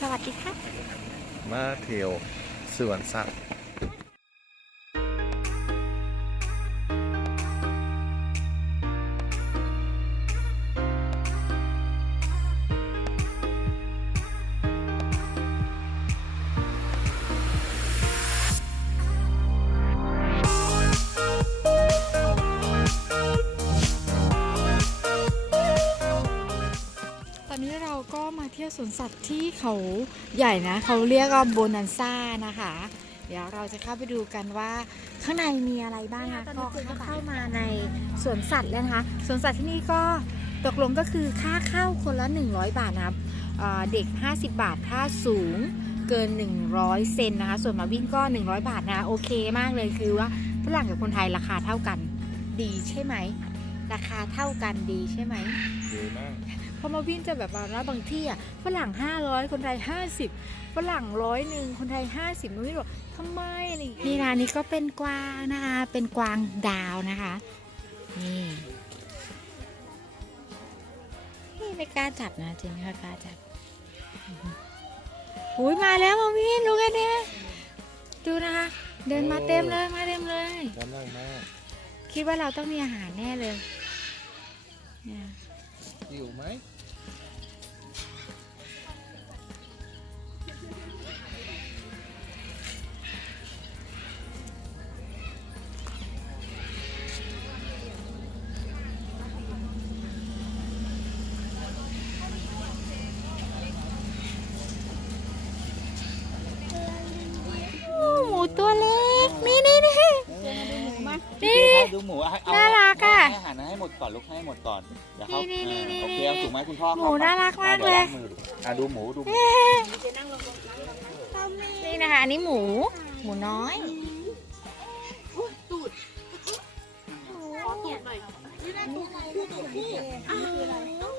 สวัสดีค่ะมาเที่ยวสวนสัตว์ อนนี้เราก็มาเที่ยวสวนสัตว์ที่เขาใหญ่นะ เขาเรียกว่าโบนันซ่านะคะ เดี๋ยวเราจะเข้าไปดูกันว่าข้างในมีอะไรบ้างนะก็เข้ามาในสวนสัตว์แล้วนะคะสวนสัตว์ที่นี่ก็ตกลงก็คือค่าเข้าคนละ 100 บาทนะครับเด็ก 50 บาทถ้าสูงเกิน 100 เซนนะคะ ส่วนมาวิ่งก็ 100 บาทนะโอเคมากเลยคือว่าฝรั่งกับคนไทยราคาเท่ากันดีใช่ไหม ราคาเท่ากันดีใช่ไหมดีมาก พอมาวิ่งจะแบบว่าแล้วบางที่อะฝรั่ง 500 คนไทย 50 ฝรั่งร้อยหนึ่งคนไทย 50มาวิ่งบอกทำไมอะไรอย่างเงี้ยนี่ร้านนี้ก็เป็นกวางนะคะ เป็นกวางดาวนะคะนี่นี่ไม่กล้าจับนะจริงไม่ค่อยกล้าจับอุ้ยมาแล้วมาวิ่งดูกันเนี่ยดูนะคะ เดินมาเต็มเลยมาเต็มเลยกำลังมากคิดว่าเราต้องมีอาหารแน่เลยเนี่ย หิวไหมโอ้หมูตัวเล็ก นี่ ดูหมูอะเอน่ารักอะให้อาหารให้หมดก่อนลูกให้หมดก่อนเดี๋ยวเขานี่นี่นี่โอเคนี่เอาถูกไหมคุณพ่อหมูน่ารักมากเลยอะดูหมูดูหมูนี่นะคะอันนี้หมู หมูน้อยแล้วตอนที่เจ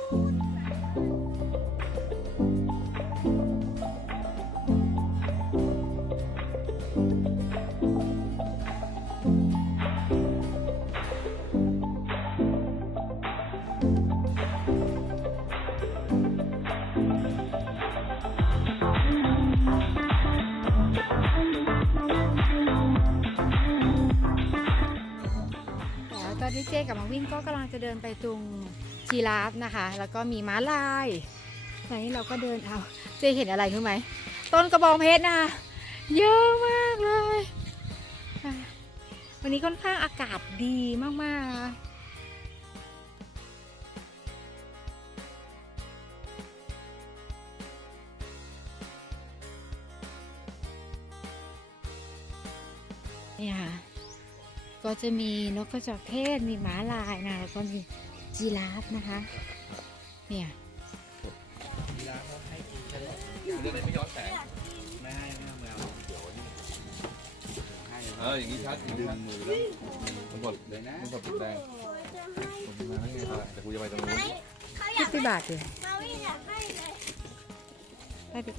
กับมาวิ่งก็กำลังจะเดินไปตรงจีราฟนะคะ แล้วก็มีม้าลายตอนนี้เราก็เดินเอาเจเห็นอะไรรู้ไหมต้นกระบองเพชรนะคะเยอะมากเลย วันนี้ค่อนข้างอากาศดีมากๆเนี่ยค่ะ ก็จะมีนกกระจอกเทศมีหมาลายนะแล้วก็มีจีราฟนะคะ เนี่ยเรื่องนี้ไม่ย้อนแสงไม่ให้ไม่เอาไม่เอาเดี๋ยวนี่ให้เอออย่างนี้ชัดดึงมือแล้วมันกดเลยนะมันกดปิดแดงผมมาให้ไงต่อแต่กูจะไปตรงนู้นคิดสิบาทเลยมาวิ่งอยากให้เลยไปดิ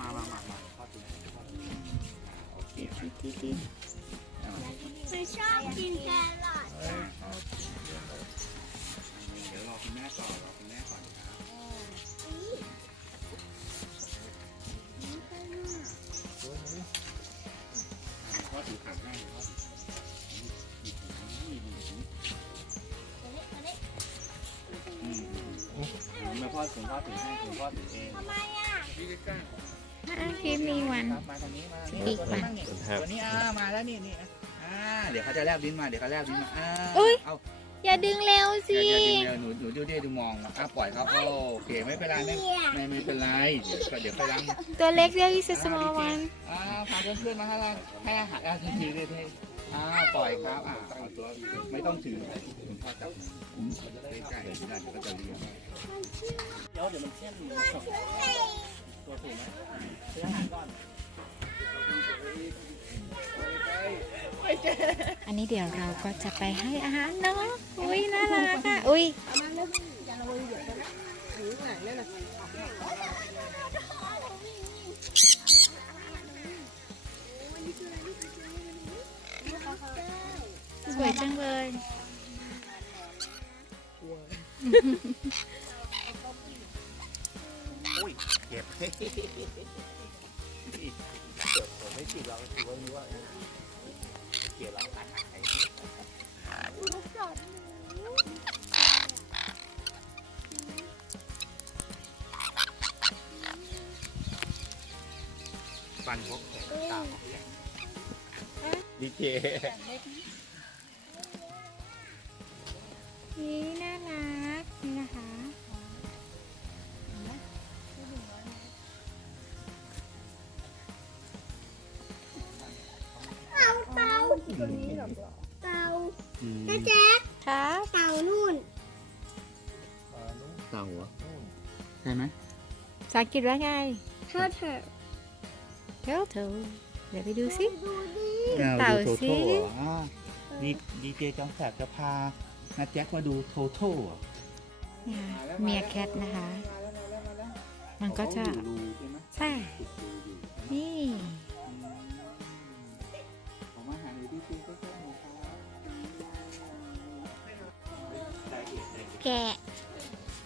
มามามามาพ่อดูหนู ชอบกินแครอทเดี๋ยวรอคุณแม่ก่อนรอคุณแม่ก่อนครับอ่าพ่อถือถังให้พ่อถือถังให้นี่นี่นี่อืมอืมมาพ่อถึงพ่อถือให้ถึงพ่อถือเองทำไมอะกิฟมีวัน ครับมาตรงนี้มาอีกตัวมานี้บ้างเนี่ยตัวนี้อ่ามาแล้วนี่นี่อ่าเดี๋ยวเขาจะแลบลิ้นมา เดี๋ยวเขาแลบลิ้นมาอ่าอุ๊ย เอาอย่าดึงเร็วสิ เดี๋ยวเดี๋ยวเดี๋ยวหนูหนูดูดิดูมองอะปล่อยครับโอเคไม่เป็นไรไม่ไม่ไม่เป็นไรเดี๋ยวก็เดี๋ยวค่อยล้าง ตัวเล็กเรียก is a small one อ่าพาเพื่อนๆมาให้เราให้อาหารอาหารทีเลยทีอ่าปล่อยครับอ่าเอาตัวไม่ต้องถือคุณพ่อจับอืมใกล้ๆเดี๋ยวนะเดี๋ยวก็จะเลี้ยงเดี๋ยวเดี๋ยวมันเส้นตัวถูกไหมซื้ออาหารก่อน อันนี้เดี๋ยวเราก็จะไปให้อาหารเนาะอุ้ยน่ารักอะอุ้ยสวยจังเลยอุ้ยเจ็บ ไม่ติดเราคือว่ารู้ว่าเกลียดเราขายขายลูกจอดหนูฟันพวกตามดีเจนี่น่ารักนี่นะคะ ต่าตัวนี้หรอเต่าแจ๊แจ๊คครับเต่านู่นเต่าเหรอใช่ไหมภาษาอังกฤษว่าไงเธอเถอะเทลเทลเดี๋ยวไปดูสิ ดูดิเต่าสิดีดีเจจอมแสบจะพานาแจ็คมาดูโทโต้เหรอเนี่ยเมียแคทนะคะมันก็จะเขาอยู่รูใช่ไหมใช่ขุดรูอยู่นี่ผม มาหาอยู่ที่ซีก็แค่หนูครับแกะ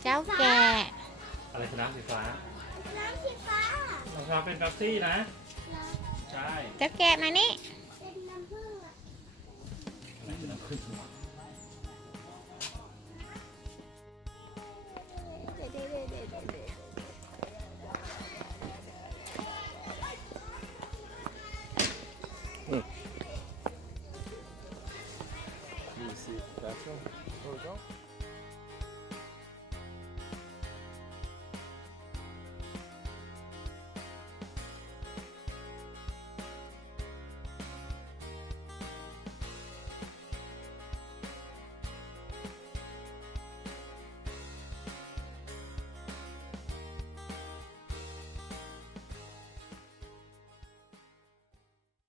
เจ้าแกะ อะไรชนะสีฟ้าน้ำสีฟ้าของเราเป็นแป๊บซี่นะ ใช่ เจ้าแกะมานี่ เป็นน้ำผึ้งอะอะไรเป็นน้ำผึ้งวะ see if that's There we go.